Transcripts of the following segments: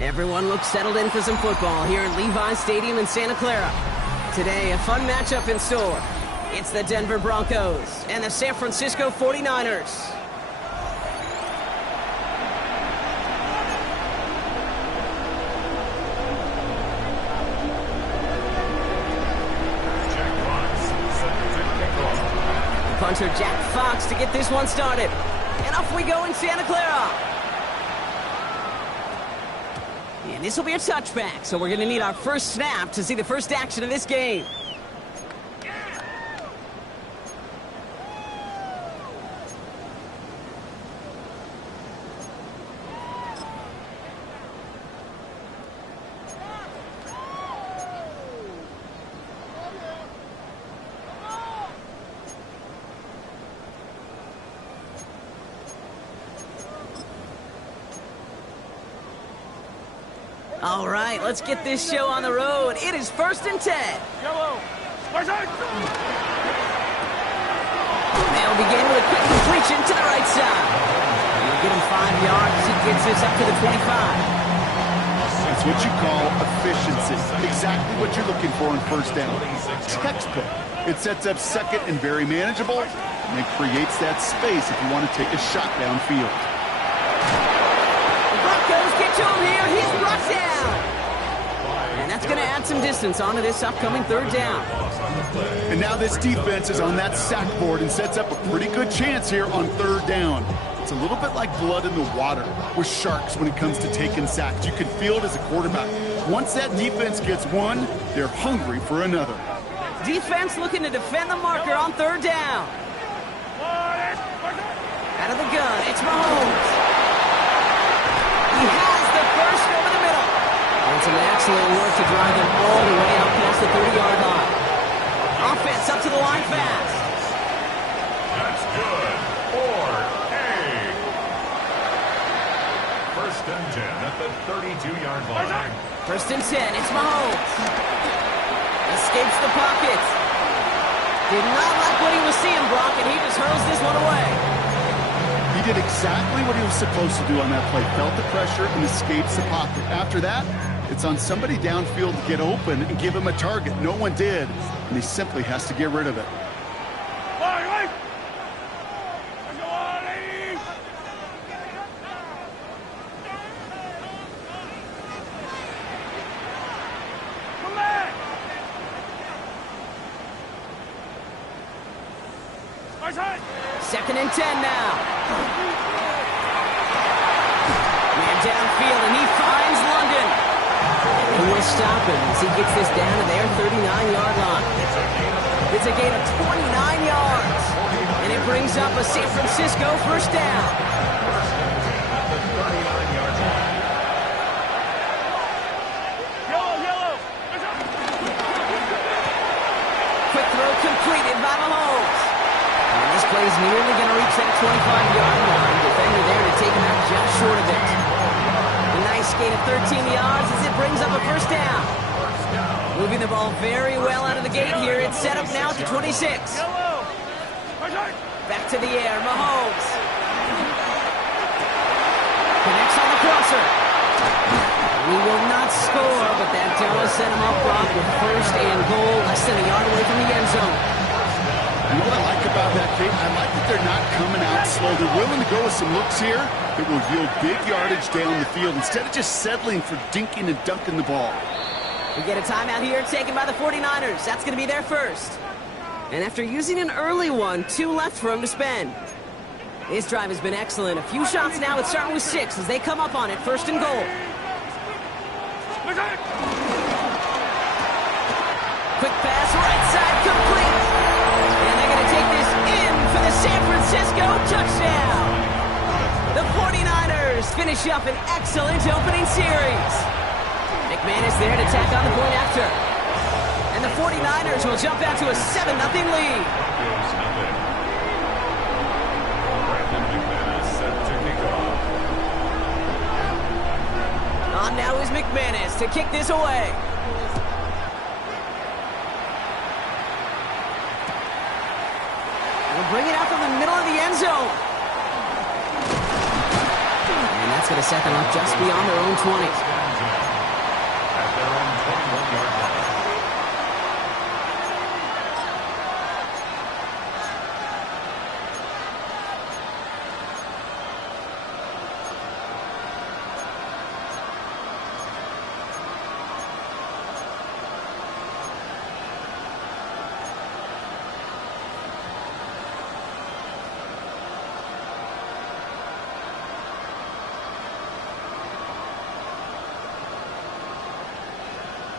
Everyone looks settled in for some football here at Levi's Stadium in Santa Clara. Today, a fun matchup in store. It's the Denver Broncos and the San Francisco 49ers. Punter Jack Fox to get this one started. And off we go in Santa Clara. And this will be a touchback, so we're going to need our first snap to see the first action of this game. All right, let's get this show on the road. It is 1st and 10. Yellow. They'll begin with a quick completion to the right side. He'll get him 5 yards as he gets this up to the 25. That's what you call efficiency. Exactly what you're looking for on first down. Textbook. It sets up second and very manageable, and it creates that space if you want to take a shot downfield. Broncos get to him here. He's brought down. And that's going to add some distance onto this upcoming 3rd down. And now this defense is on that sack board and sets up a pretty good chance here on 3rd down. It's a little bit like blood in the water with sharks when it comes to taking sacks. You can feel it as a quarterback. Once that defense gets one, they're hungry for another. Defense looking to defend the marker on 3rd down. Out of the gun, it's Mahomes. He has the first over the middle. And some excellent work to drive them all the way out past the 30-yard line. Offense up to the line fast. That's good. 4-8. 1st and 10 at the 32-yard line. 1st and 10, it's Mahomes. Escapes the pocket. Did not like what he was seeing, Brock, and he just hurls this one away. He did exactly what he was supposed to do on that play. Felt the pressure and escapes the pocket. After that, it's on somebody downfield to get open and give him a target. No one did, and he simply has to get rid of it. Second and 10 now. Man downfield, and he finds London. He will stop him as he gets this down to their 39-yard line. It's a gain of 29 yards. And it brings up a San Francisco 1st down. Quick throw completed by Mahomes. And this play is nearly going to reach that 25-yard line. Defender there to take him out just short of it. A nice gain of 13 yards as it brings up a 1st down. Moving the ball very well out of the gate here. It's set up now to 26. Back to the air, Mahomes. Connects on the crosser. He will not score, but that does set him up, Brock, with first and goal, less than a yard away from the end zone. You know what I like about that, Kate? I like that they're not coming out slow. They're willing to go with some looks here that will yield big yardage down the field instead of just settling for dinking and dunking the ball. We get a timeout here taken by the 49ers. That's going to be their first. And after using an early one, 2 left for him to spend. This drive has been excellent. A few shots now, it's starting with 6 as they come up on it, first and goal. Quick pass, right side, complete. And they're going to take this in for the San Francisco touchdown. The 49ers finish up an excellent opening series. McManus there to tack on the point after. And the 49ers will jump out to a 7-0 lead. On now is McManus to kick this away. We'll bring it out from the middle of the end zone. And that's going to set them up just beyond their own 20. At their own 21-yard line.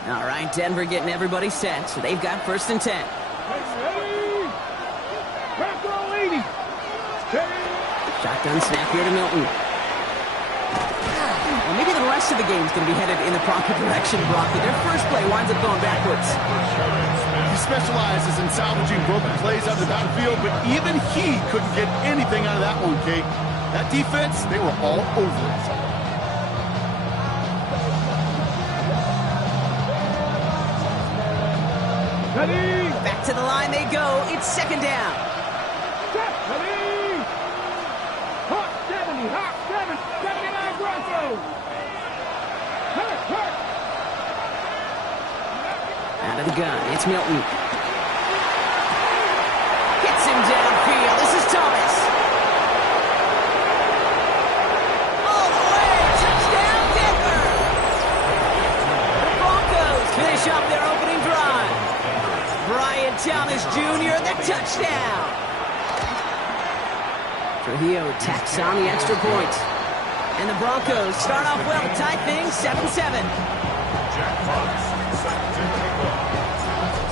All right, Denver getting everybody set, so they've got first and 10. Shotgun snap here to Milton. Well, maybe the rest of the game's going to be headed in the proper direction, Brock, but their first play winds up going backwards. He specializes in salvaging broken plays on the backfield, but even he couldn't get anything out of that one, Kate. That defense, they were all over it. Back to the line they go. It's second down. Out of the gun, it's Milton. Hits him downfield. This is Thomas. All the way. Touchdown, Denver. The Broncos finish up their opening drive. Brian Thomas Jr., the touchdown. Trujillo tacks on the extra point. And the Broncos start off well to tie things 7-7.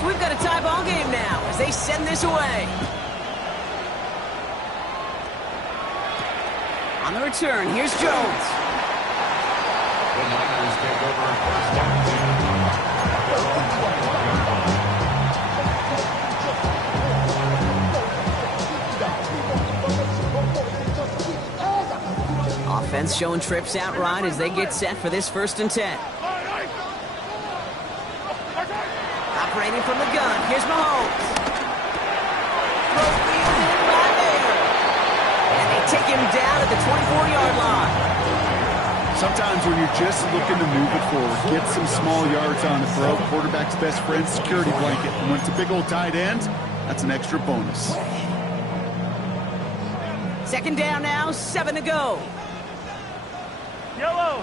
So we've got a tie ball game now as they send this away. On the return, here's Jones. The Niners take over first and 10. At their own 21-yard line. Offense showing trips out right as they get set for this first and 10. Operating from the gun, here's Mahomes. Throw field in by Bader. And they take him down at the 24-yard line. Sometimes when you're just looking to move it forward, get some small yards on the throw, quarterback's best friend, security blanket. And when it's a big old tight end, that's an extra bonus. Second down now, 7 to go. Yellow.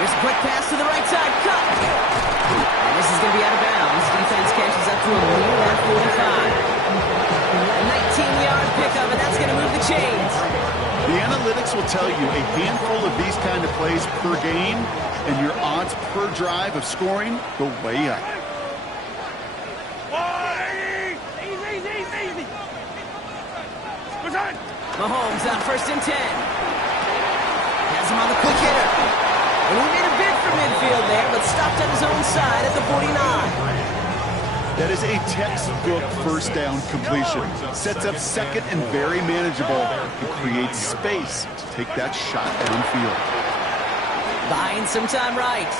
Here's a quick pass to the right side, cut. And this is going to be out of bounds. Defense catches up to him near that 45. A 19-yard pickup, and that's going to move the chains. The analytics will tell you a handful of these kind of plays per game, and your odds per drive of scoring go way up. Easy. Mahomes on first and 10. Has him on the quick hitter. And he made a bid for midfield there, but stopped on his own side at the 49. That is a textbook first down completion. Sets up second and very manageable and creates space to take that shot downfield. Buying some time right.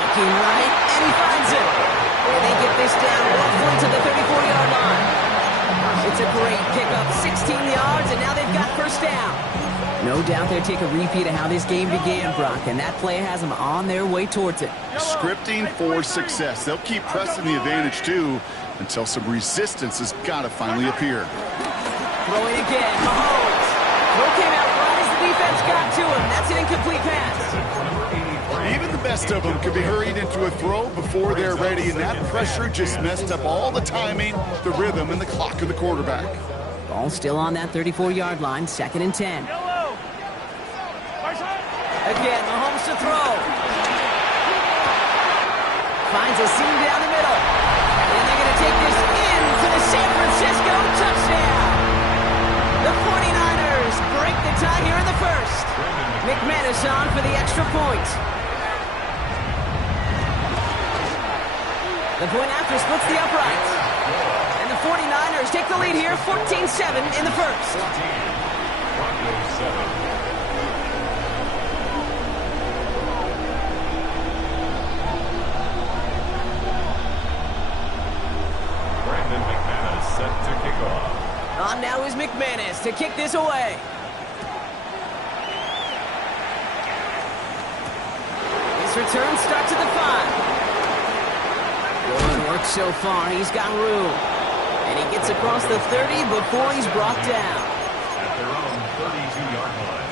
Looking right, and he finds it. And they get this down roughly to the 34-yard line. It's a great pickup, 16 yards, and now they've got first down. No doubt they'll take a repeat of how this game began, Brock, and that play has them on their way towards it. Scripting for success. They'll keep pressing the advantage, too, until some resistance has got to finally appear. Throwing again, Mahomes. Throw came out right as the defense got to him. That's an incomplete pass. Even the best of them could be hurried into a throw before they're ready, and that pressure just messed up all the timing, the rhythm, and the clock of the quarterback. Ball still on that 34-yard line, 2nd and 10. Again, Mahomes to throw. Finds a seam down the middle. And they're going to take this in for the San Francisco touchdown. The 49ers break the tie here in the first. McManus on for the extra point. The point after splits the uprights. And the 49ers take the lead here, 14-7 in the first. On now is McManus to kick this away. His return starts at the 5. Good work so far. He's got room. And he gets across the 30 before he's brought down. At their own 32-yard line.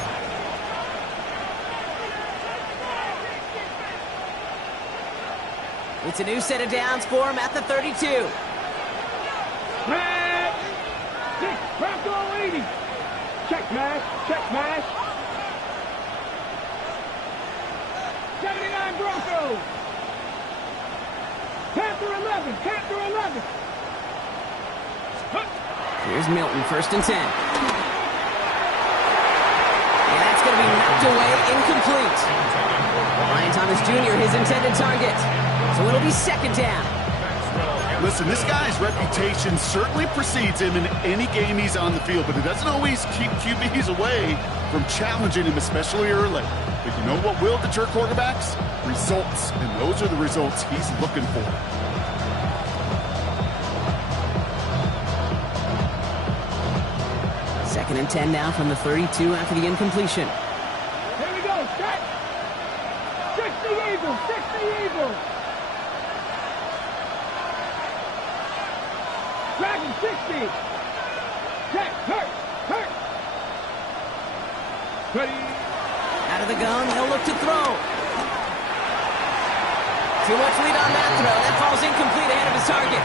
It's a new set of downs for him at the 32. Bronco 80. Check mash. 79 Broncos. Panther 11. Here's Milton, 1st and 10. And that's going to be knocked away, incomplete. Ryan Thomas Jr., his intended target. So it'll be 2nd down. Listen, this guy's reputation certainly precedes him in any game he's on the field, but it doesn't always keep QBs away from challenging him, especially early. But you know what will deter quarterbacks? Results, and those are the results he's looking for. Second and 10 now from the 32 after the incompletion. Here we go, set. 60 Eagles. Dragon 60. Check, hurt. Ready. Out of the gun, he'll look to throw. Too much lead on that throw. That falls incomplete ahead of his target.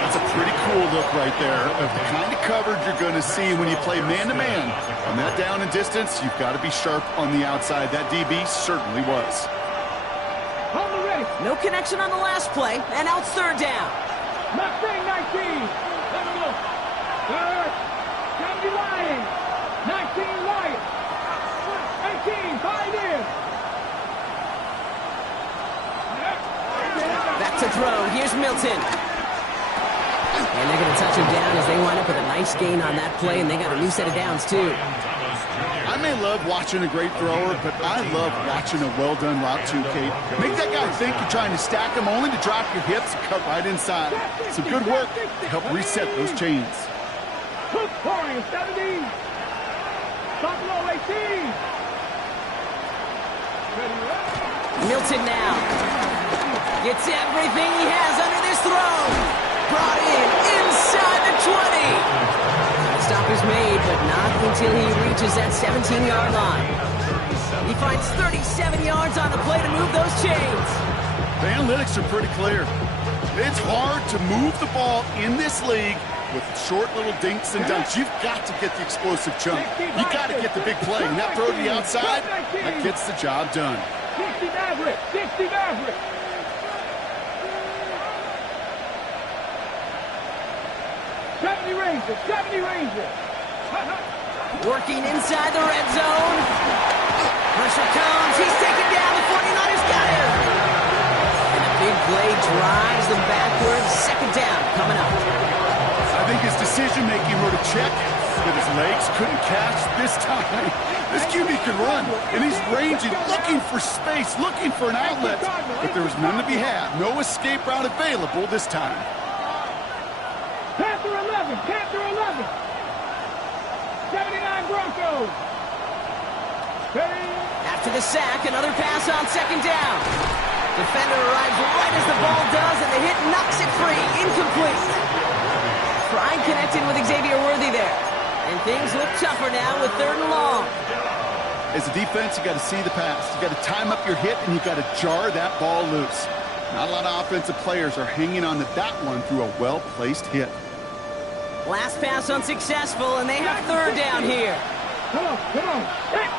That's a pretty cool look right there of the kind of coverage you're going to see when you play man-to-man. On that down and distance, you've got to be sharp on the outside. That DB certainly was. On the ready. No connection on the last play, and now it's 3rd down. Mustang 19. Let me go. 3rd. 70 Lions. 19 Lions. 18 Pioneers. Back to throw. Here's Milton. And they're going to touch him down as they wind up with a nice gain on that play, and they got a new set of downs, too. I may love watching a great thrower, but I love watching a well-done route too, Kate. Make that guy think you're trying to stack him only to drop your hips and cut right inside. Some good work to help reset those chains. Cook Warrior 70. Buffalo 18. Milton now gets everything he has under this throw. Brought in inside the 20. Stop is made, but not until he reaches that 17-yard line. He finds 37 yards on the play to move those chains. The analytics are pretty clear. It's hard to move the ball in this league with short little dinks and dunks. You've got to get the explosive chunk. You've got to get the big play. And that throw to the outside, that gets the job done. 60 Maverick. 60 Maverick. Working inside the red zone. Pressure comes. He's taken down. The 49ers got him. And a big play drives them backwards. 2nd down coming up. I think his decision-making wrote a check that his legs couldn't catch this time. This QB can run, and he's ranging, looking for space, looking for an outlet. But there was none to be had. No escape route available this time. Panther 11. go. Ready? After the sack, another pass on second down. Defender arrives right as the ball does, and the hit knocks it free. Incomplete. Tried connecting with Xavier Worthy there. And things look tougher now with 3rd and long. As a defense, you got to see the pass. You got to time up your hit, and you got to jar that ball loose. Not a lot of offensive players are hanging on to that one through a well-placed hit. Last pass unsuccessful, and they have 3rd down here. Come on, come on. Hit.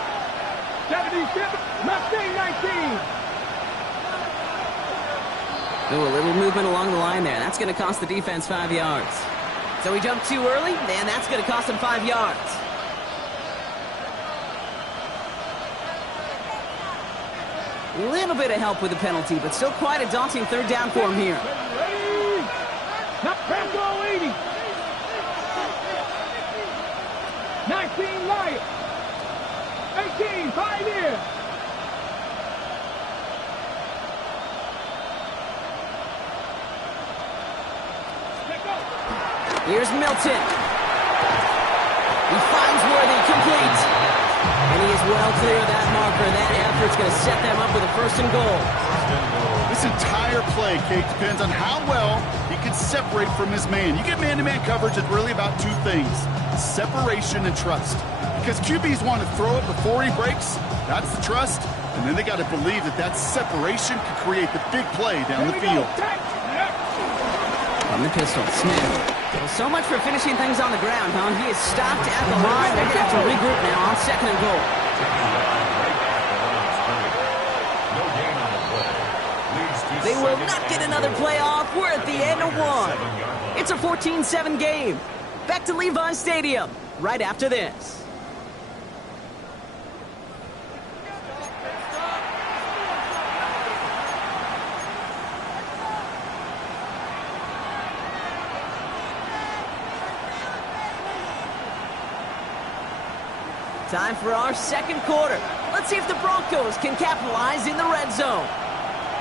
77, Mustang 19. Ooh, a little movement along the line there. That's going to cost the defense 5 yards. So he jumped too early, and that's going to cost him 5 yards. A little bit of help with the penalty, but still quite a daunting 3rd down for him here. Ready? Not press all 80. 19 Lions. 18, 5 here. Here's Milton. He finds Worthy, complete. And he is well clear of that marker. That effort's going to set them up with a 1st and goal. This entire play, Kate, depends on how well he can separate from his man. You get man-to-man coverage, it's really about 2 things: separation and trust. Because QBs want to throw it before he breaks. That's the trust. And then they got to believe that that separation can create the big play down the field. On the pistol, Smith. Well, so much for finishing things on the ground, huh? He is stopped at the line. They're going to have to regroup now on 2nd and goal. They will not get another play off. We're at the end of 1. It's a 14-7 game. Back to Levi Stadium right after this. Time for our 2nd quarter. Let's see if the Broncos can capitalize in the red zone.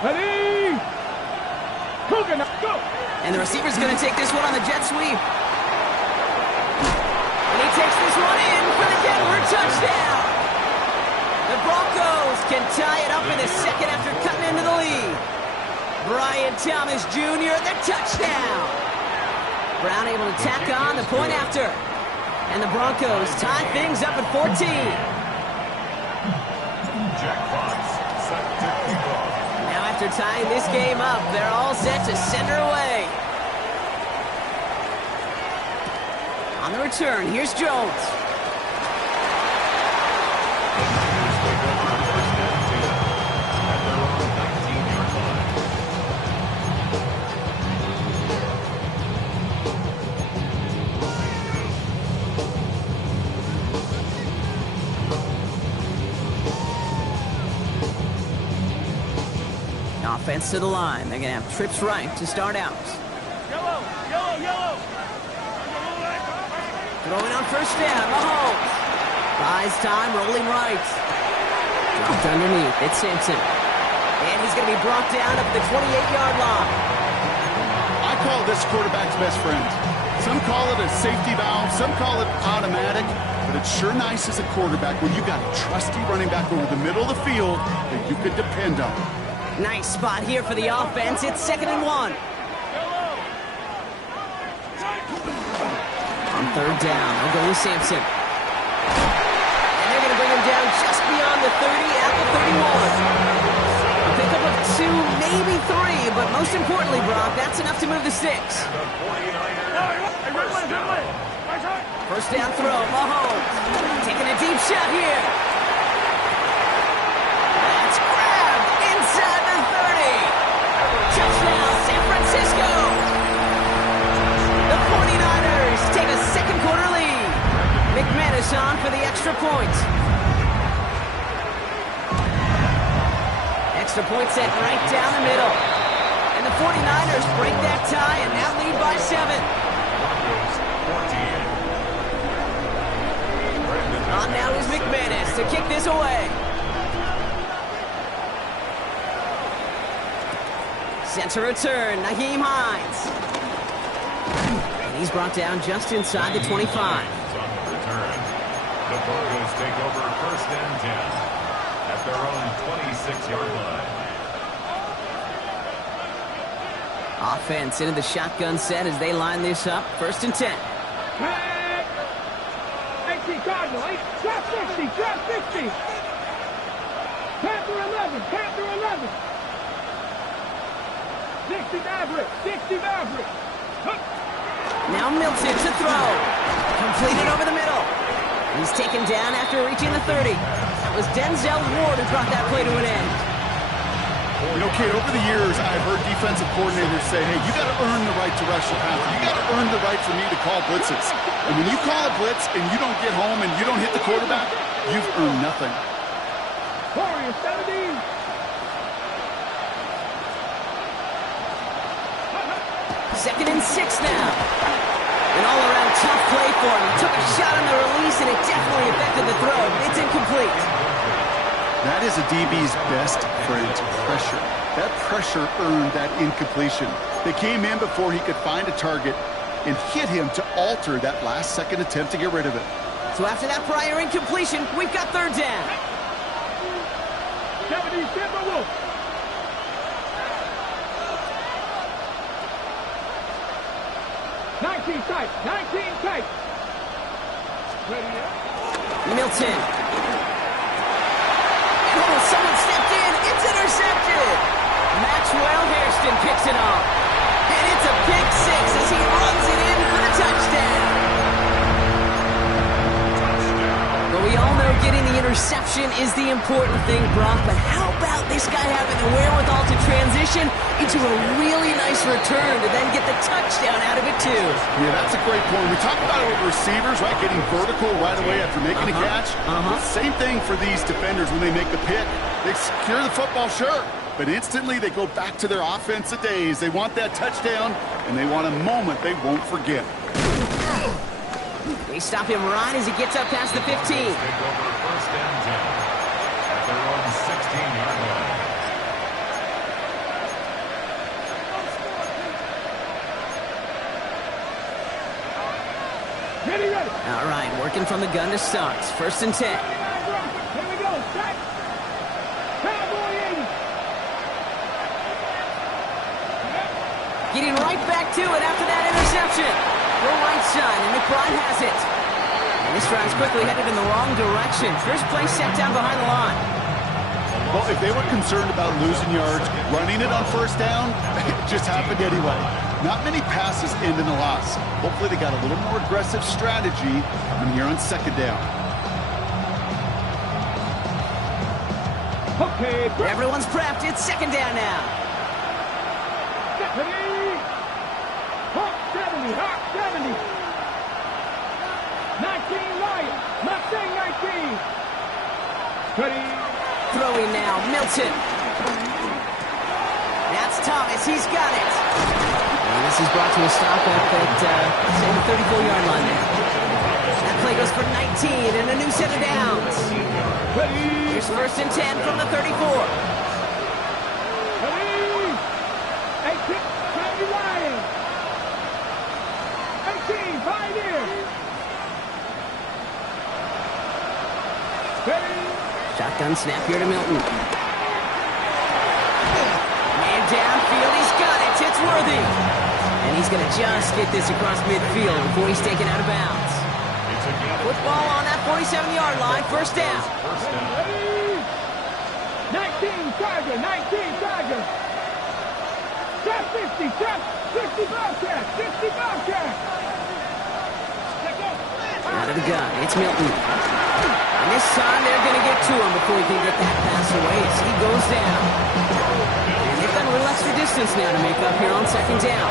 Ready? Cougar, now go. And the receiver's going to take this one on the jet sweep. And he takes this one in for the Denver touchdown. The Broncos can tie it up in the 2nd after cutting into the lead. Brian Thomas Jr., the touchdown. Brown able to tack on the point after. And the Broncos tie things up at 14. Now after tying this game up, they're all set to send her away. On the return, here's Jones. Offense to the line. They're going to have trips right to start out. Yellow, yellow, yellow. Throwing on 1st down, Mahomes. Buys time, rolling right. Dropped underneath. It's Simpson. And he's going to be brought down up at the 28-yard line. I call this quarterback's best friend. Some call it a safety valve, some call it automatic, but it's sure nice as a quarterback when you got a trusty running back over the middle of the field that you could depend on. Nice spot here for the offense. It's 2nd and 1. On 3rd down, they'll go with Sampson. And they're going to bring him down just beyond the 30 at the 31. A pickup of 2, maybe 3, but most importantly, Brock, that's enough to move the 6. 1st down throw, Mahomes. Taking a deep shot here. That's grabbed inside the 30. Touchdown, San Francisco. The 49ers take a 2nd quarter lead. McManus on for the extra point. Extra point set right down the middle. And the 49ers break that tie and now lead by 7. On now is McManus to kick this away. Center return, Nyheim Hines. And he's brought down just inside the 25. The Broncos take over 1st and 10 at their own 26-yard line. Offense into the shotgun set as they line this up. 1st and 10. Hey! 18 Cardinal, drop 60, drop 60. Panther 11, Panther 11. 60 Maverick, 60 Maverick. Now Milton to throw. Completed over the middle. He's taken down after reaching the 30. That was Denzel Ward who brought that play to an end. You know, kid, over the years, I've heard defensive coordinators say, hey, you got to earn the right to rush the passer. You got to earn the right for me to call blitzes. And when you call a blitz and you don't get home and you don't hit the quarterback, you've earned nothing. Warriors 17. 2nd and 6 now. An all-around tough play for him. He took a shot on the release, and it definitely affected the throw. It's incomplete. That is a DB's best friend, pressure. That pressure earned that incompletion. They came in before he could find a target and hit him to alter that last-second attempt to get rid of it. So after that prior incompletion, we've got 3rd down. 70 Timberwolves. Tight, 19 tight. Ready up. Milton. Oh, someone stepped in. It's intercepted. Maxwell Hairston picks it off. And it's a pick 6 as he runs it in for the touchdown. But we all know getting the interception is the important thing, Brock. But how about this guy having the wherewithal to transition into a really nice return to then get the touchdown out of it, too? Yeah, that's a great point. We talk about it with receivers, right, getting vertical right away after making a catch. Same thing for these defenders when they make the pick. They secure the football, sure, but instantly they go back to their offensive days. They want that touchdown, and they want a moment they won't forget. They stop him right as he gets up past the 15. Take over 1st and 10 at their own 16-yard line. Ready. All right, working from the gun to start. 1st and 10. Here we go. Set. Cowboy 80. Getting right back to it after that interception. The right side, and McBride has it. And this drive's quickly headed in the wrong direction. First play set down behind the line. Well, if they were concerned about losing yards, running it on 1st down, it just happened anyway. Not many passes end in a loss. Hopefully they got a little more aggressive strategy when you're on 2nd down. Okay, Everyone's prepped. It's 2nd down now. Hawk 70, Hawk 70. 19 Lions, Mustang 19. Ready. Throwing now, Milton. That's Thomas. He's got it. And this is brought to a stop at say the 34-yard line there. That play goes for 19 and a new set of downs. Ready. Here's 1st and 10 from the 34. Ready. 18, 20 Lions. 18, Pioneer. Ready. Shotgun snap here to Milton. Man downfield, he's got it. It's Worthy. And he's going to just get this across midfield before he's taken out of bounds. Football on that 47-yard line. 1st down. Ready. 19 Tiger, 19 Tiger. Drop 50, drop 50 Bobcat, 50 Bobcat. Out of the gun, it's Milton. And this time they're going to get to him before he can get that pass away as he goes down. And they've got a little extra distance now to make up here on 2nd down.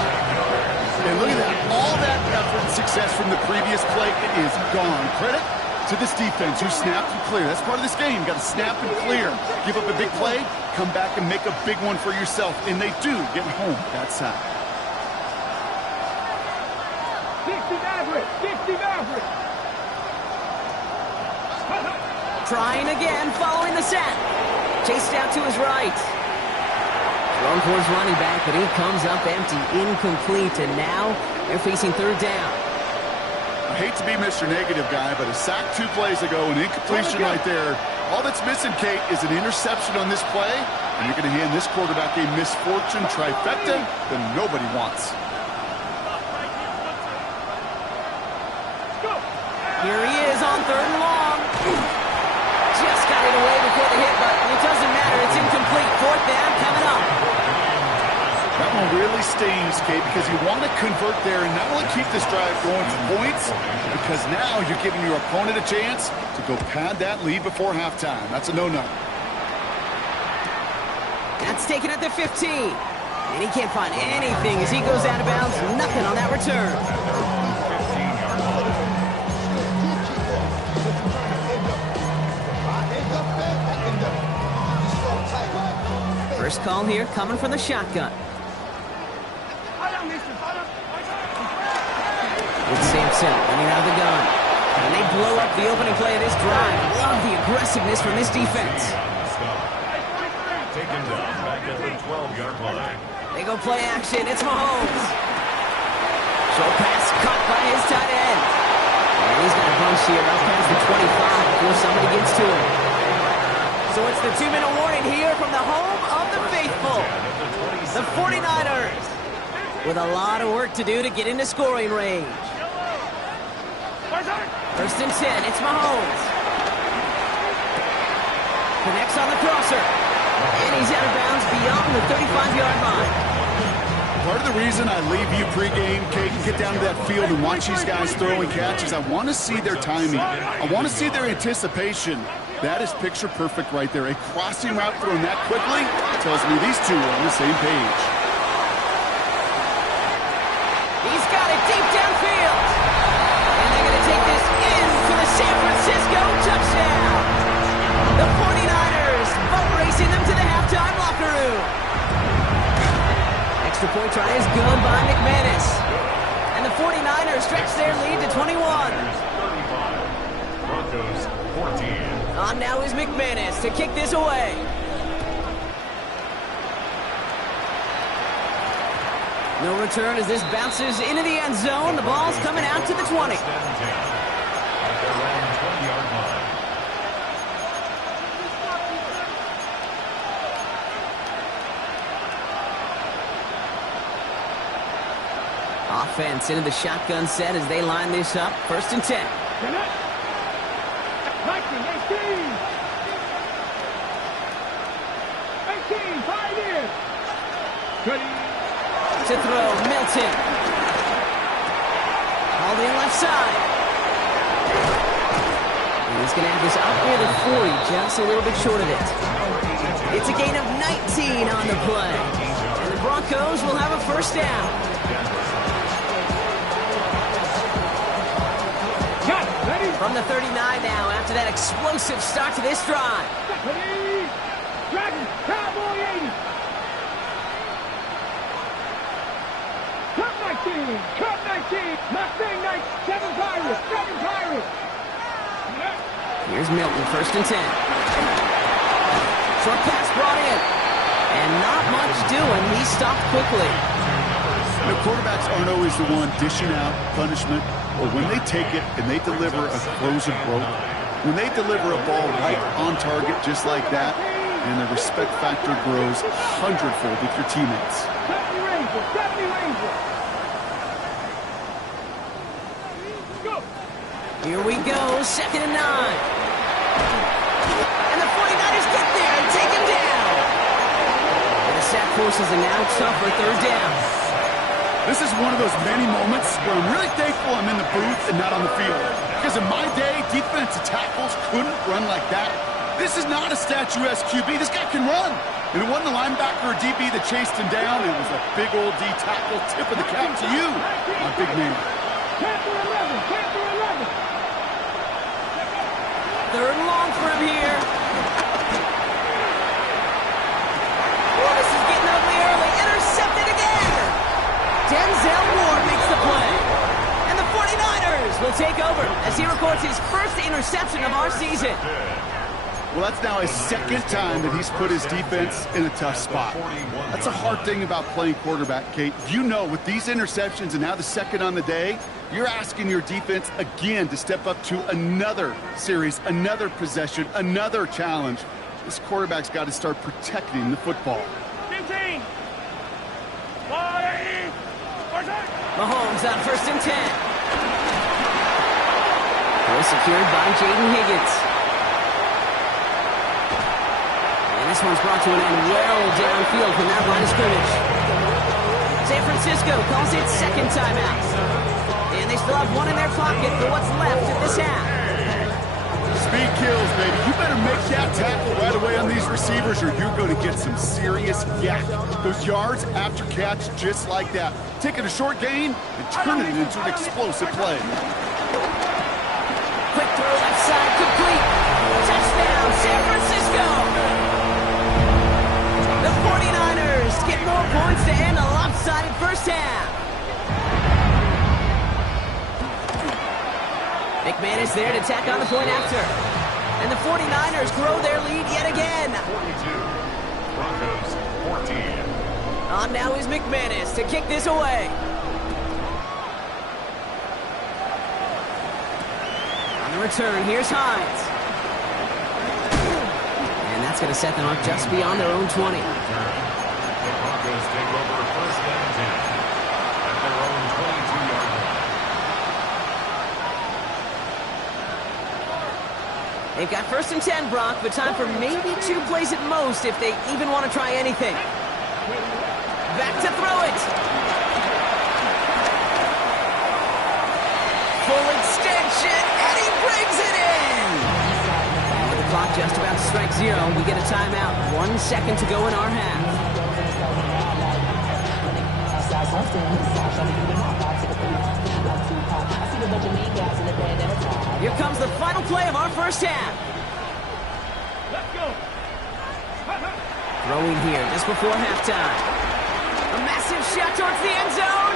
And look at that. All that effort and success from the previous play, it is gone. Credit to this defense who snapped and clear. That's part of this game. You got to snap and clear. Give up a big play, come back and make a big one for yourself. And they do get home that side. 60 Maverick, 60 Maverick. Trying again, following the sack. Chased out to his right. Thrown towards running back, but he comes up empty, incomplete, and now they're facing 3rd down. hate to be Mr. Negative guy, but a sack 2 plays ago, an incompletion right there. All that's missing, Kate, is an interception on this play, and you're going to hand this quarterback a misfortune trifecta that nobody wants. Here he is on 3rd and long. Just got it away before the hit, but it doesn't matter. It's incomplete. 4th down coming up. That one really stings, Kate, because you want to convert there and not only keep this drive going for points, because now you're giving your opponent a chance to go pad that lead before halftime. That's a no-no. That's taken at the 15. And he can't find anything as he goes out of bounds. Nothing on that return. First call here coming from the shotgun. It's Sampson running out of the gun. And they blow up the opening play of this drive. Love the aggressiveness from this defense. Taken down back at the 12-yard line. They go play action. It's Mahomes. Short pass caught by his tight end. And he's got a bunch here up past the 25 before somebody gets to him. So it's the 2-minute warning here from the home of the faithful. The 49ers with a lot of work to do to get into scoring range. 1st and 10. It's Mahomes. Connects on the crosser. And he's out of bounds beyond the 35-yard line. Part of the reason I leave you pregame, Kate, and get down to that field and watch these guys throwing catches, I want to see their timing. I want to see their anticipation. That is picture perfect right there. A crossing route thrown that quickly tells me these two are on the same page. He's got it deep downfield. And they're going to take this in for the San Francisco touchdown. The 49ers boat racing them to the halftime locker room. Extra point try is good by McManus. And the 49ers stretch their lead to 21. 35. Broncos 14. On now is McManus to kick this away. No return as this bounces into the end zone. The ball's coming out to the 20. Offense into the shotgun set as they line this up. 1st and 10. 18, 5 in. To throw, Milton. All in left side. And he's going to have this up near the 40, just a little bit short of it. It's a gain of 19 on the play. And the Broncos will have a 1st down. From the 39 now after that explosive start to this drive. Dragon, Cowboy 80. Cup 19, Cup 19, Mustang 7 Pirates, 7 Pirates. Here's Milton, 1st and 10. Short pass brought in. And not much doing. He stopped quickly. The quarterbacks aren't always the one dishing out punishment, or when they take it and they deliver a closing rope, when they deliver a ball right on target just like that, and the respect factor grows 100-fold with your teammates. 70 Rangers, 70 Rangers. Go. Here we go, 2nd and 9. And the 49ers get there and take him down. And the sack forces a now tougher 3rd down. This is one of those many moments where I'm really thankful I'm in the booth and not on the field. Because in my day, defensive tackles couldn't run like that. This is not a statuesque QB. This guy can run. And it wasn't a linebacker or DB that chased him down. It was a big old D tackle. Tip of the cap to you, my big man. Panther 11, Panther 11. 3rd and long for him here. Oh, this is getting ugly early. Intercepted again. Denzel Ward makes the play. And the 49ers will take over as he records his 1st interception of our season. Well, that's now his second time that he's put his defense in a tough spot. That's a hard thing about playing quarterback, Kate. You know, with these interceptions and now the second on the day, you're asking your defense again to step up to another series, another possession, another challenge. This quarterback's got to start protecting the football. 15. Mahomes on 1st and 10. Well secured by Jaden Higgins. And this one's brought to an end well downfield from that line of scrimmage. San Francisco calls it second timeout. And they still have one in their pocket for what's left of this half. Speed kills, baby. You better make that tackle right away on these receivers or you're going to get some serious yak. Those yards after catch just like that. Taking a short gain and turning it into an explosive play. Quick throw left side, complete. Touchdown, San Francisco. The 49ers get more points to end a lopsided first half. McManus there to tack on the point after. And the 49ers grow their lead yet again. 42. Broncos 14. On now is McManus to kick this away. On the return, here's Hines. And that's going to set them up just beyond their own 20. The Broncos take over 1st and 10 at their own 22-yard line. They've got 1st and 10, Brock, but time for maybe 2 plays at most if they even want to try anything. Back to throw it. Full extension, and he brings it in. And with the clock just about to strike 0, we get a timeout. 1 second to go in our half. Here comes the final play of our first half. Let's go. Throwing here just before halftime. A massive shot towards the end zone.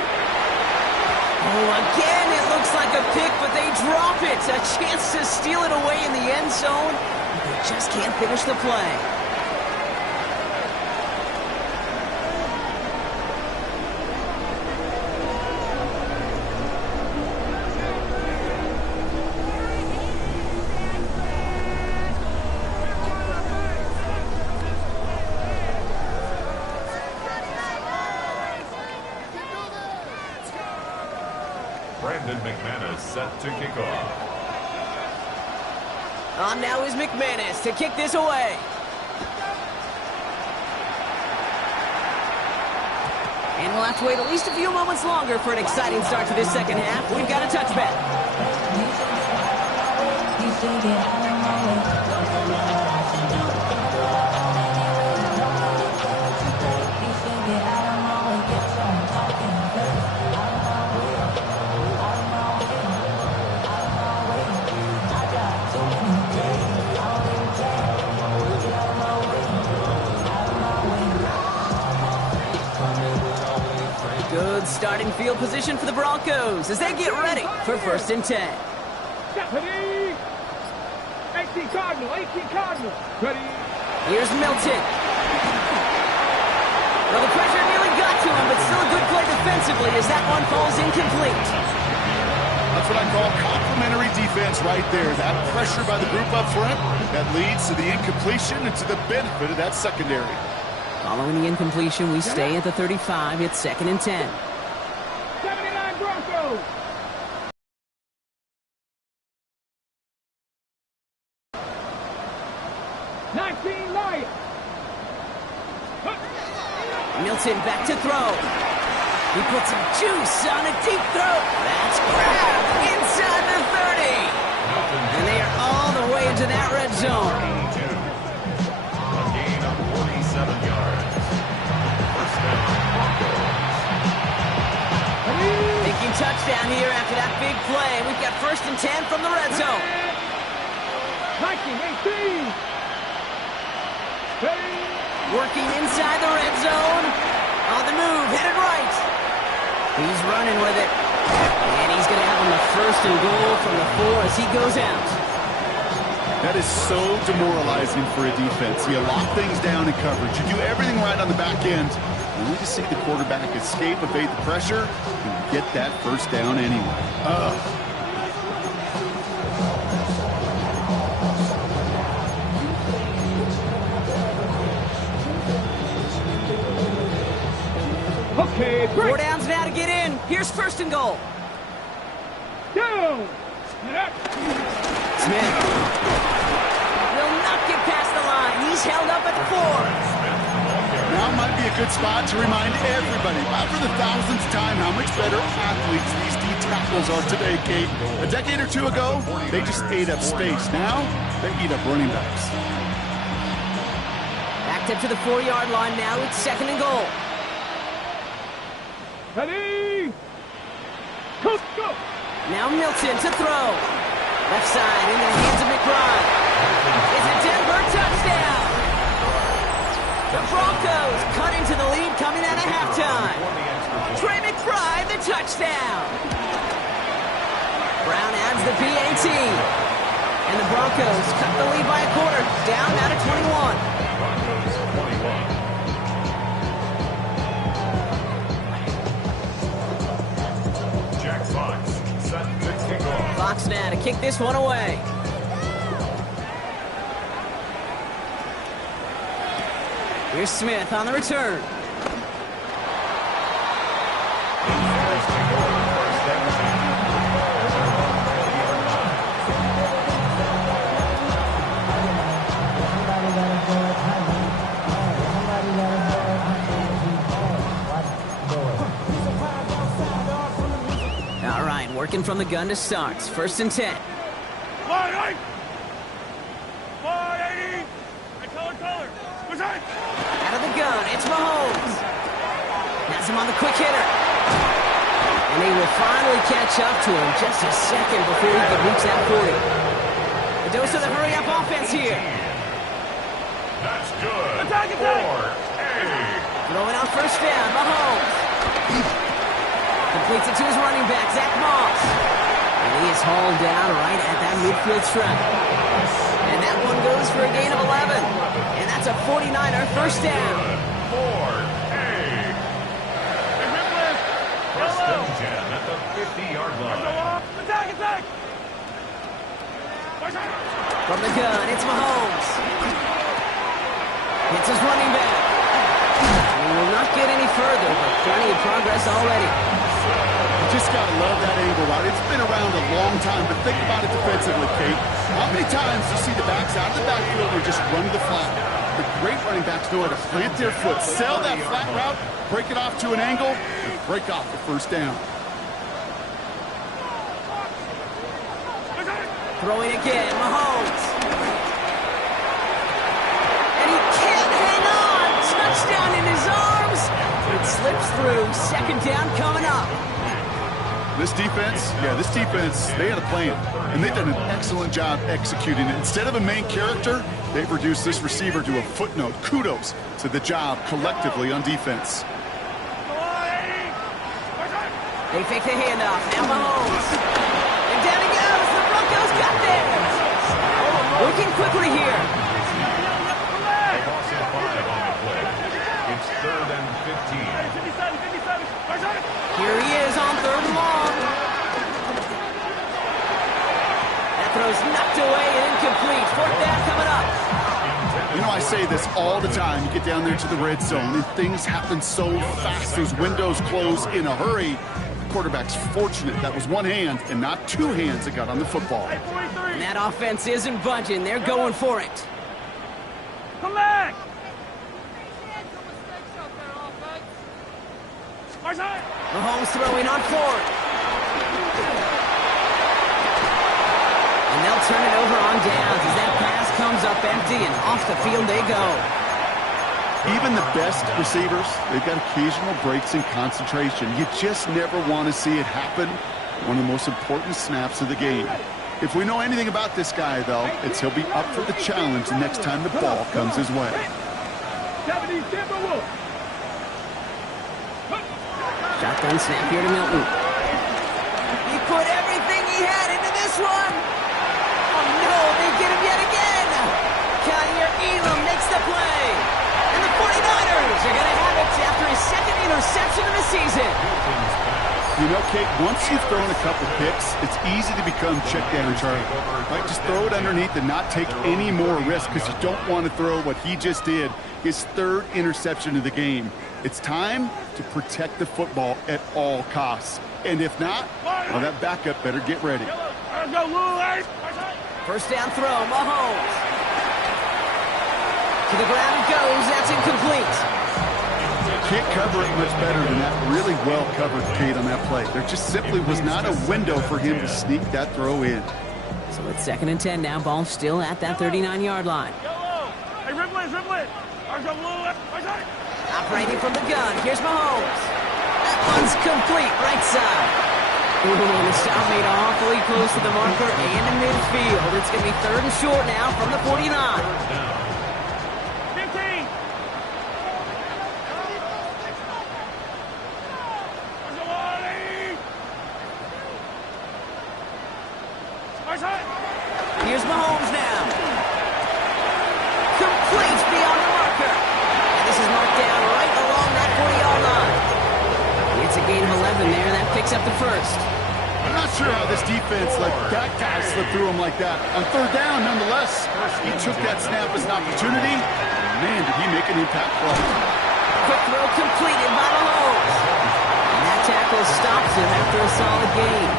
Oh, again, it looks like a pick, but they drop it. A chance to steal it away in the end zone. They just can't finish the play. McManus set to kick off. On now is McManus to kick this away. And we'll have to wait at least a few moments longer for an exciting start to this second half. We've got a touchback. Good starting field position for the Broncos as they get ready for 1st and 10. Deputy! 18 Cardinal, 18 Cardinal. Ready? Here's Milton. Well, the pressure nearly got to him, but still a good play defensively as that one falls incomplete. That's what I call complimentary defense right there. That pressure by the group up front, that leads to the incompletion and to the benefit of that secondary. Following the incompletion, we stay at the 35. It's 2nd and 10. 79 Broncos. Milton back to throw. He puts some juice on a deep throw. That's grabbed inside the 30. And they are all the way into that red zone. A gain of 47 yards. First down, Broncos. Thinking touchdown here after that big play. We've got 1st and 10 from the red zone. 19, 18. Working inside the red zone. On the move, headed right. He's running with it. And he's going to have him the 1st and goal from the 4 as he goes out. That is so demoralizing for a defense. You lock things down in coverage. You do everything right on the back end, only to see the quarterback escape, evade the pressure, and get that first down anyway. Okay, break. 4 downs now to get in. Here's first and goal. Down. Smith will not get past the line. He's held up at the 4. Now might be a good spot to remind everybody, about for the thousandth time, how much better athletes these D tackles are today, Kate. A decade or two ago, they just ate up space. Now, they eat up running backs. Backed up to the 4-yard line now. It's second and goal. Ready. Coach, go. Now Milton to throw. Left side into the hands of McBride. It's a Denver touchdown. The Broncos cut into the lead coming out of halftime. Trey McBride, the touchdown. Brown adds the PAT. And the Broncos cut the lead by a quarter. Down now to 21. Fox now to kick this one away. Here's Smith on the return. All right, working from the gun to start. First and 10. 480. 480. Color. What's that? Out of the gun, it's Mahomes. Has him on the quick hitter. And he will finally catch up to him just a second before he can reach that 40. A dose of the hurry-up offense here. That's good. Attack. Throwing on first down, Mahomes. Completes it to his running back, Zach Moss. And he is hauled down right at that midfield stripe. And that one goes for a gain of 11. And that's a 49er first down. 4A. First and 10 at the 50-yard line. Attack. From the gun, it's Mahomes. It's his running back. He will not get any further, but plenty of progress already. You just got to love that angle route. It's been around a long time, but think about it defensively, Kate. How many times do you see the backs out of the backfield or just run the flat? The great running backs know how to plant their foot, sell that flat route, break it off to an angle, and break off the first down. Throwing again, Mahomes. And he can't hang on. Touchdown in his arms. It slips through. Second down coming up. This defense, they had a plan, and they've done an excellent job executing it. Instead of a main character, they've reduced this receiver to a footnote. Kudos to the job collectively on defense. They fake the handoff. Now Mahomes. And down he goes. The Broncos got there. Working quickly here. Loss of 5 on the play. It's 3rd and 15. 57. Here he is on 3rd and long. That throw's knocked away and incomplete. 4th down coming up. You know, I say this all the time. You get down there to the red zone, and things happen so fast. Those windows close in a hurry. The quarterback's fortunate. That was one hand and not two hands that got on the football. And that offense isn't budging. They're going for it. Come back. Mahomes throwing on 4th. And they'll turn it over on downs as that pass comes up empty and off the field they go. Even the best receivers, they've got occasional breaks in concentration. You just never want to see it happen. One of the most important snaps of the game. If we know anything about this guy, though, it's he'll be up for the challenge the next time the ball comes his way. Shotgun snap here to Milton. He put everything he had into this one. Oh, no, they get him yet again. Ingram makes the play. And the 49ers are going to have it after his second interception of the season. You know, Kate, once you've thrown a couple picks, it's easy to become check down Charlie. Right? Just throw it underneath and not take any more risk because you don't want to throw what he just did, his third interception of the game. It's time to protect the football at all costs. And if not, well, that backup better get ready. First down throw, Mahomes. To the ground it goes. That's incomplete. Can't cover it much better than that. Really well covered, Kate, on that play. There just simply was not a window for him to sneak that throw in. So it's 2nd and 10 now. Ball still at that 39-yard line. Operating from the gun. Here's Mahomes. That one's complete. Right side. Ooh, the stop made awfully close to the marker and in midfield. It's going to be 3rd and short now from the 49. Here's Mahomes now. Complete beyond the marker. And this is marked down right along that 40-yard line. It's a gain of 11 there. That picks up the first. I'm not sure how this defense let that guy slip through him like that. On 3rd down, nonetheless, he took that snap as an opportunity. Man, did he make an impact play. Quick throw completed by Mahomes. And that tackle stops him after a solid gain.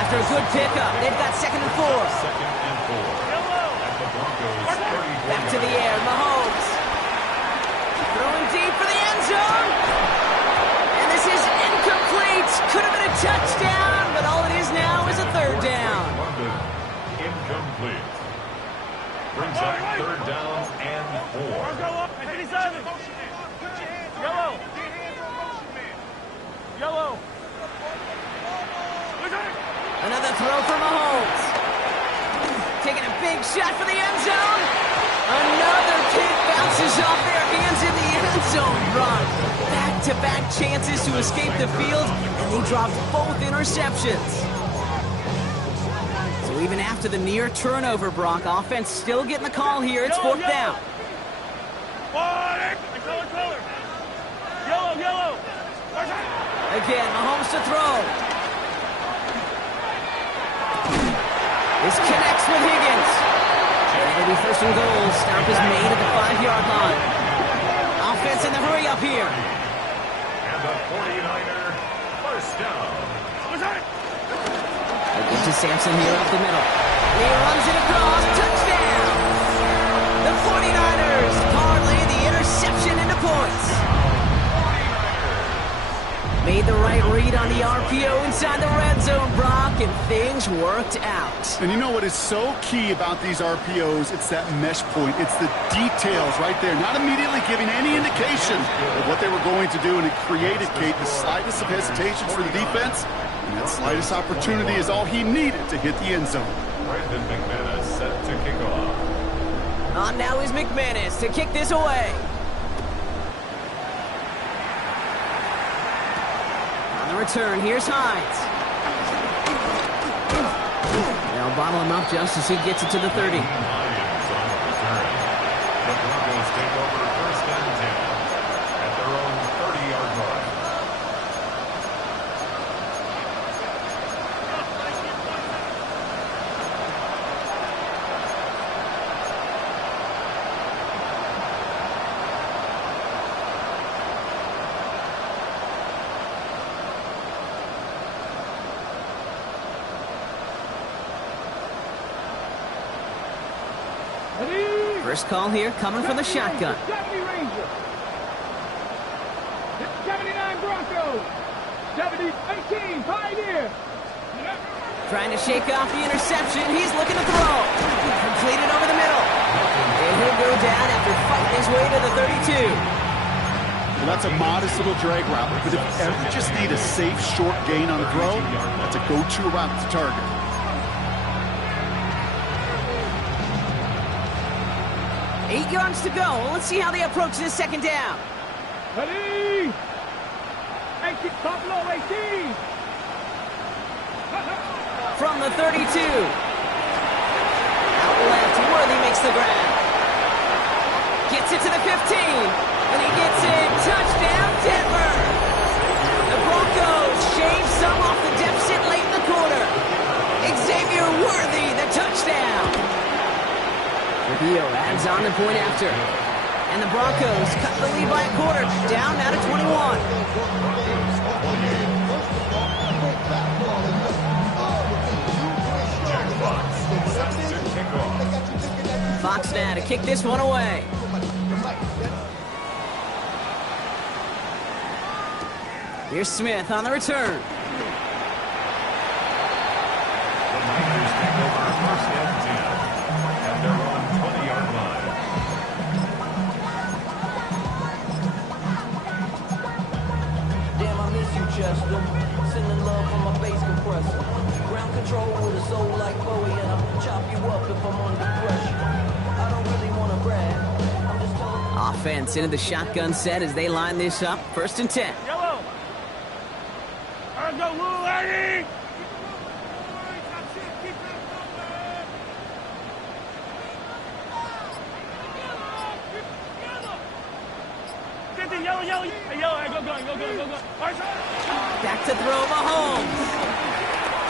After a good pickup, they've got 2nd and 4. 2nd and 4. At the Broncos' 34. Back to the air, Mahomes. Throwing deep for the end zone. And this is incomplete. Could have been a touchdown, but all it is now is a 3rd down. Incomplete. Brings up 3rd down and 4. Yellow. Another throw for Mahomes. Taking a big shot for the end zone. Another kick bounces off their hands in the end zone run. Back-to-back chances to escape the field, and they dropped both interceptions. So even after the near turnover, Brock, offense still getting the call here. It's 4th down. Yellow. Again, Mahomes to throw. This connects with Higgins. It'll be 1st and goal. Stop is made at the 5-yard line. Offense in the hurry up here. And the 49er first down. Again to Sampson here up the middle. He runs it across. Touchdown! The 49ers parlay the interception into points. Made the right read on the RPO inside the red zone, Brock, and things worked out. And you know what is so key about these RPOs? It's that mesh point. It's the details right there. Not immediately giving any indication of what they were going to do, and it created, Kate, the slightest of hesitations for the defense. And that slightest opportunity is all he needed to hit the end zone. Brandon McManus set to kick off. On now is McManus to kick this away. Return. Here's Hines. They'll bottle him up just as he gets it to the 30. The Broncos take over 1st and 10 at their own 30-yard line. First call here coming from the shotgun. 70 Rangers. 79 Broncos. 70-18 Pioneer. Trying to shake off the interception. He's looking to throw. Completed over the middle. And he'll go down after fighting his way to the 32. Well, that's a modest little drag route, but if you ever just need a safe, short gain on a throw, that's a go-to route to target. Eight yards to go. Let's see how they approach this 2nd down. Ready? 18, top low, 18. From the 32. Out left, Worthy makes the grab. gets it to the 15, and he gets it. Touchdown, Denver! The Broncos shave some off the deficit late in the quarter. Xavier Worthy, the touchdown. Trujillo adds on the point after. And the Broncos cut the lead by a quarter, down now to 21. Fox now to kick this one away. Here's Smith on the return. The Niners take over first and 10 at their own 20-yard line. Damn, I miss you, Chester. Sending love from my bass compressor. Ground control with a soul like Bowie, and I'll chop you up if I'm under pressure. I don't really want to brag. I'm just telling. Offense into the shotgun set as they line this up. First and 10. Yellow. Let's go, little lady. Yellow. Hey, yellow. Hey, go. Back to throw, Mahomes.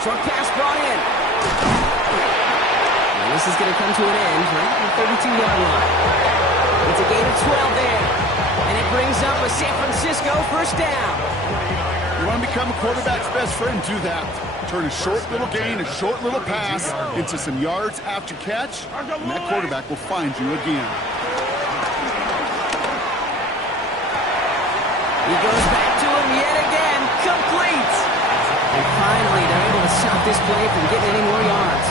Short pass brought in. And this is going to come to an end right at the 32-yard line. It's a gain of 12 there. And it brings up a San Francisco first down. You want to become a quarterback's best friend, do that. Turn a short little gain, a short little pass into some yards after catch, and that quarterback will find you again. He goes back to him yet again. Complete. And finally, they're able to stop this play from getting any more yards.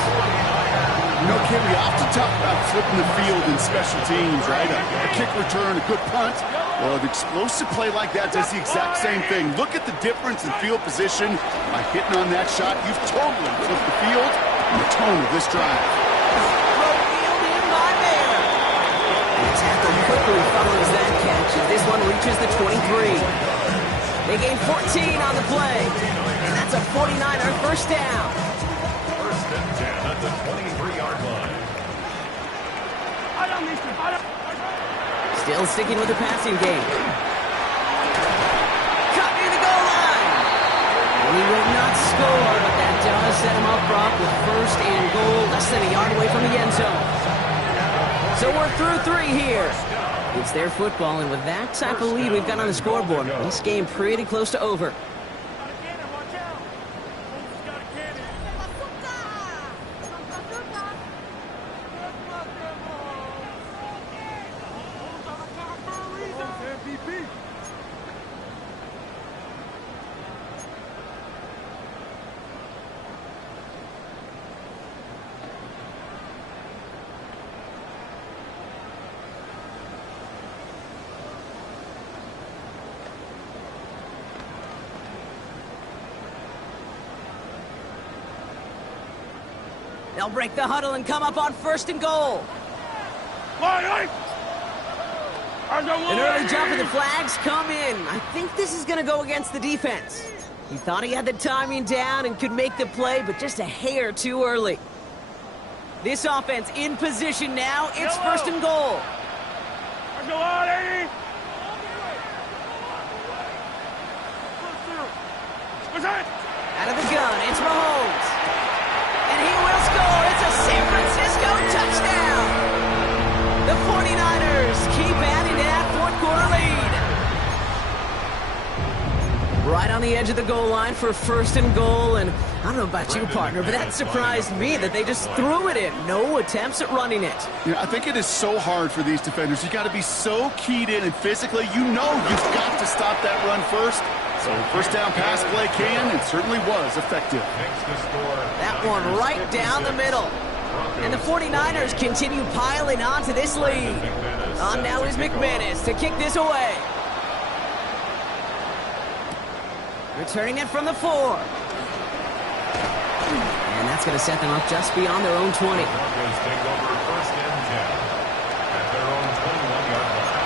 You know, Kim, we often talk about flipping the field in special teams, right? A kick return, a good punt. Well, an explosive play like that does the exact same thing. Look at the difference in field position. By hitting on that shot, you've totally flipped the field and the tone of this drive. Field in by there. And the tackle quickly follows that catch as this one reaches the 23. They gain 14 on the play. And that's a 49er first down. First and 10 at the 23-yard line. Still sticking with the passing game. Cut near the goal line. And he will not score, but that does set him up Brock with first and goal, less than a yard away from the end zone. So we're through 3 here. It's their football, and with that type of lead we've got on the scoreboard, this game pretty close to over. They'll break the huddle and come up on first and goal. An early jump and the flags come in. I think this is going to go against the defense. He thought he had the timing down and could make the play, but just a hair too early. This offense in position now. It's first and goal. Out of the gun, it's Mahomes. And he will score. It's a San Francisco touchdown. The 49ers keep adding to that fourth quarter lead. Right on the edge of the goal line for first and goal. And I don't know about you, partner, but that surprised me that they just threw it in. No attempts at running it. Yeah, I think it is so hard for these defenders. You got to be so keyed in and physically, you know you've got to stop that run first. So first down pass play can, and certainly was effective. That one right down the middle. And the 49ers continue piling on to this lead. On now is McManus to kick this away. Returning it from the 4. And that's going to set them up just beyond their own 20. Broncos take over first and 10 at their own 21-yard line.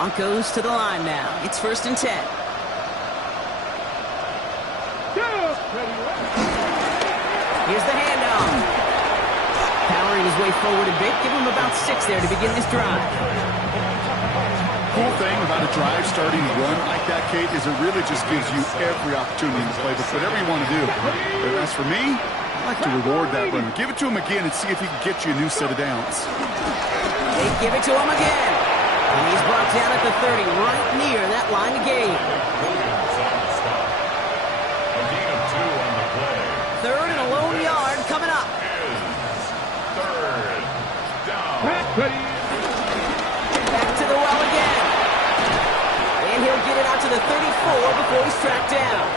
Broncos to the line now. It's 1st and 10. Here's the handoff. Powering his way forward a bit. Give him about 6 there to begin this drive. Cool thing about a drive starting run like that, Kate, is it really just gives you every opportunity to play with whatever you want to do. But as for me, I like to reward that runner. Give it to him again and see if he can get you a new set of downs. They give it to him again. And he's brought down at the 30, right near that line of game. Third and a lone yard coming up. Third down. Back to the well again. And he'll get it out to the 34 before he's tracked down.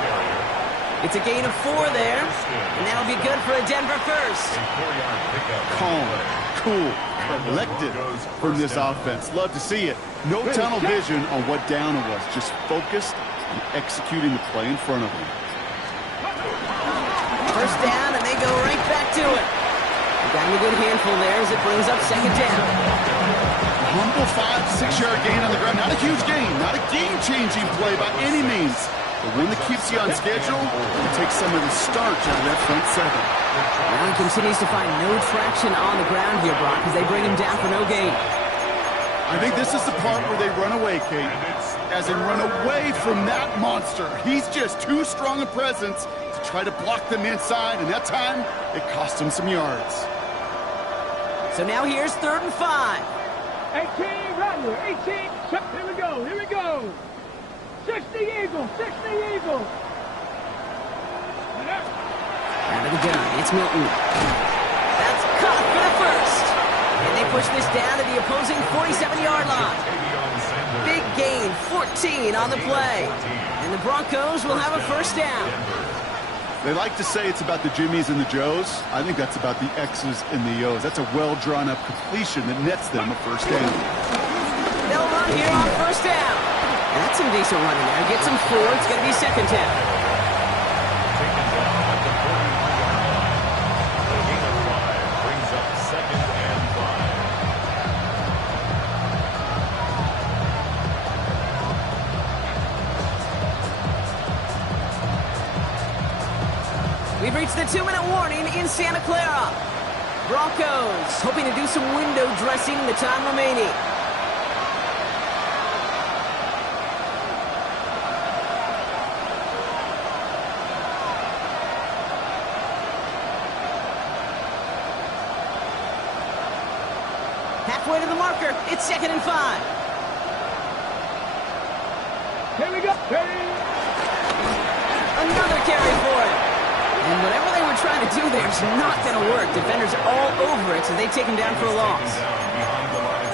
It's a gain of 4 there, and that'll be good for a Denver first. Calm, cool, collected from this offense. Love to see it. No tunnel vision on what down it was. Just focused on executing the play in front of them. First down, and they go right back to it. Got him a good handful there as it brings up 2nd down. Humble 5 to 6 yard gain on the ground. Not a huge gain, not a game-changing play by any means. But one that keeps you on schedule and takes some of the starch out of that front 7. Now he continues to find no traction on the ground here, Brock, as they bring him down for no gain. I think this is the part where they run away, Kate. As in run away from that monster. He's just too strong a presence to try to block them inside, and that time, it cost him some yards. So now here's 3rd and 5. 18, Rattler, 18. Here we go, here we go. 60 Eagles, 60 Eagles. Out of the gun, it's Milton. That's caught for the first. And they push this down to the opposing 47-yard line. Big gain, 14 on the play. And the Broncos will have a first down. They like to say it's about the Jimmies and the Joes. I think that's about the X's and the O's. That's a well-drawn-up completion that nets them a first down. They'll run here on first down. And that's some decent running there. Gets them 4. It's going to be 2nd down. Taken down at the 41-yard line. The gain of 5 brings up 2nd and 5. We've reached the 2-minute warning in Santa Clara. Broncos hoping to do some window dressing in the time remaining. Halfway to the marker. It's 2nd and 5. Here we go. Another carry for it. And whatever they were trying to do there is not going to work. Defenders all over it, so they take him down for a loss.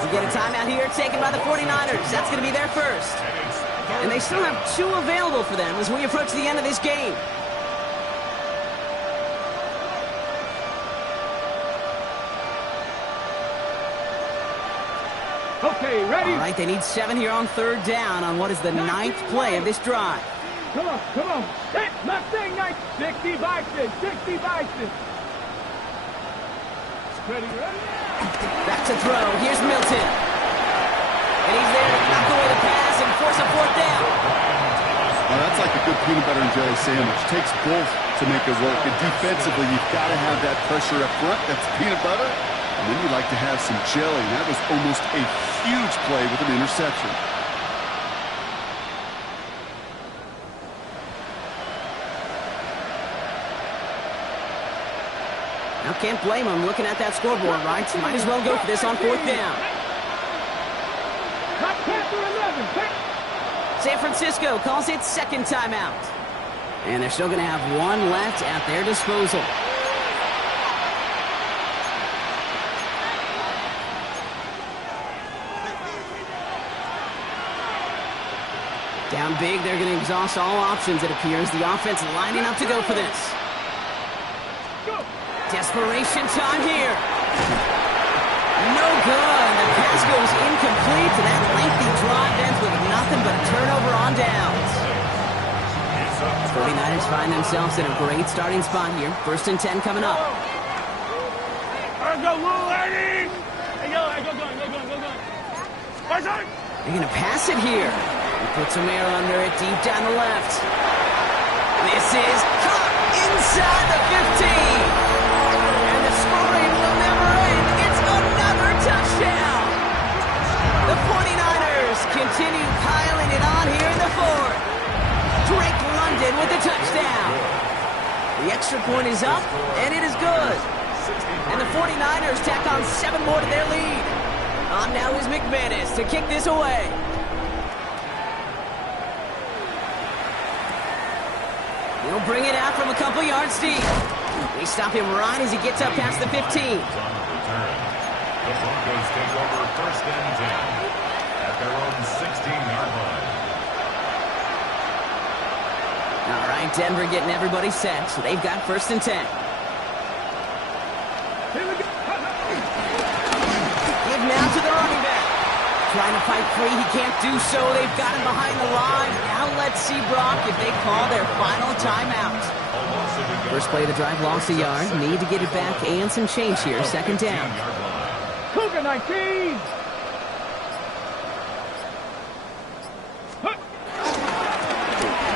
We get a timeout here taken by the 49ers. That's going to be their first. And they still have 2 available for them as we approach the end of this game. Okay, ready? All right, they need 7 here on 3rd down on what is the 9th play of this drive. Come on, come on. Hey, Mustang 60 Bison, 60 Bison. Ready, ready? Back to throw. Here's Milton. And he's there to knock away the pass and force a 4th down. Now that's like a good peanut butter and jelly sandwich. Takes both to make it work. And defensively, you've got to have that pressure up front. That's peanut butter. And then you like to have some jelly. That was almost a huge play with an interception. Now can't blame him looking at that scoreboard, right? Might as well go for this on 4th down. San Francisco calls it 2nd timeout. And they're still going to have 1 left at their disposal. Down big, they're going to exhaust all options, it appears. The offense lining up to go for this. Desperation time here. No good. The pass goes incomplete, and that lengthy drive ends with nothing but a turnover on downs. 49ers find themselves in a great starting spot here. 1st and 10 coming up. They're going to pass it here. He puts some air under it deep down the left. This is caught inside the 15. And the scoring will never end. It's another touchdown. The 49ers continue piling it on here in the fourth. Drake London with the touchdown. The extra point is up, and it is good. And the 49ers tack on 7 more to their lead. On now is McManus to kick this away. He'll bring it out from a couple yards deep. They stop him right as he gets up past the 15. The Broncos take over first and 10 at their own 16-yard line. All right, Denver getting everybody set, so they've got first and 10. Here we go. Give now to the running back. Trying to fight free, he can't do so. They've got him behind the line. Now let's see, Brock, if they call their final timeout. First play of the drive, lost a yard. Need to get it back and some change here. Second down. Cougar 19.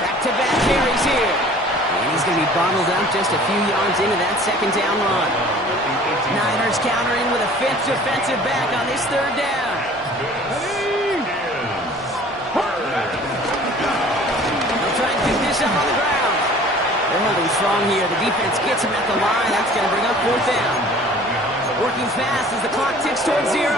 Back-to-back carries here. And he's going to be bottled up just a few yards into that second down run. Niners countering with a 5th defensive back on this third down. They'll try and pick this up on the ground. They're holding strong here. The defense gets him at the line. That's going to bring up fourth down. Working fast as the clock ticks towards 0.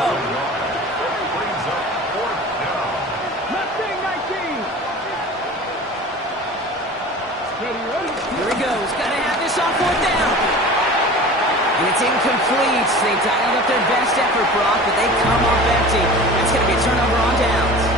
Here he goes. Got to have this on fourth down. And it's incomplete. They dialed up their best effort, Brock, but they come up empty. That's going to be a turnover on downs.